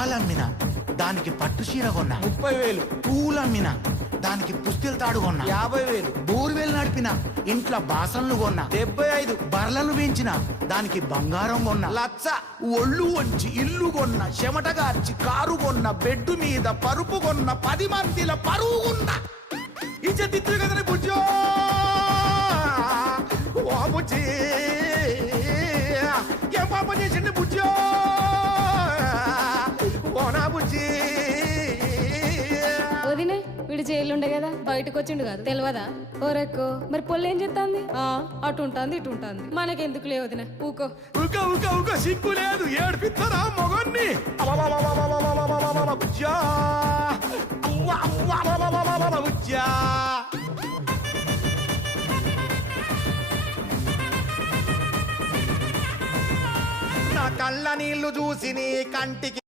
పాలమ్మిన దానికి పట్టు చీర కొన్నా 30,000. పూలమ్మిన దానికి పుస్తెల తాడు కొన్నా 50,000. బోర్వెల్ నడిపిన ఇంట్లో బాసన్లు కొన్నా 75. బర్లను పెంచిన దానికి బంగారం కొన్నా 1,00,000. ఒళ్ళు వంచి ఇల్లు కొన్న చెమటగార్చి కారు కొన్న బెడ్ మీద పరుపు కొన్న 10 మందిల పరువు కొన్న ఇచ్చే కదని బుజ్జో ఓ బుజ్జి ఏం పాపం చేసింది బుజ్జో ఓ నా బుజ్జి. వదినే వీడు జైలుండే కదా బయటకు వచ్చిండు కదా తెలియదా ఓరెక్కో మరి పొల్లు ఏం చేస్తుంది అటు ఉంటుంది ఇటు ఉంటుంది మనకెందుకు లే వదిన ఊకో ఉక సిగ్గు లేదు ఏడిపిస్తారా మొగన్ని బుజ్జా బుజ్జా. నా కళ్ళ నీళ్లు చూసి నీ కంటికి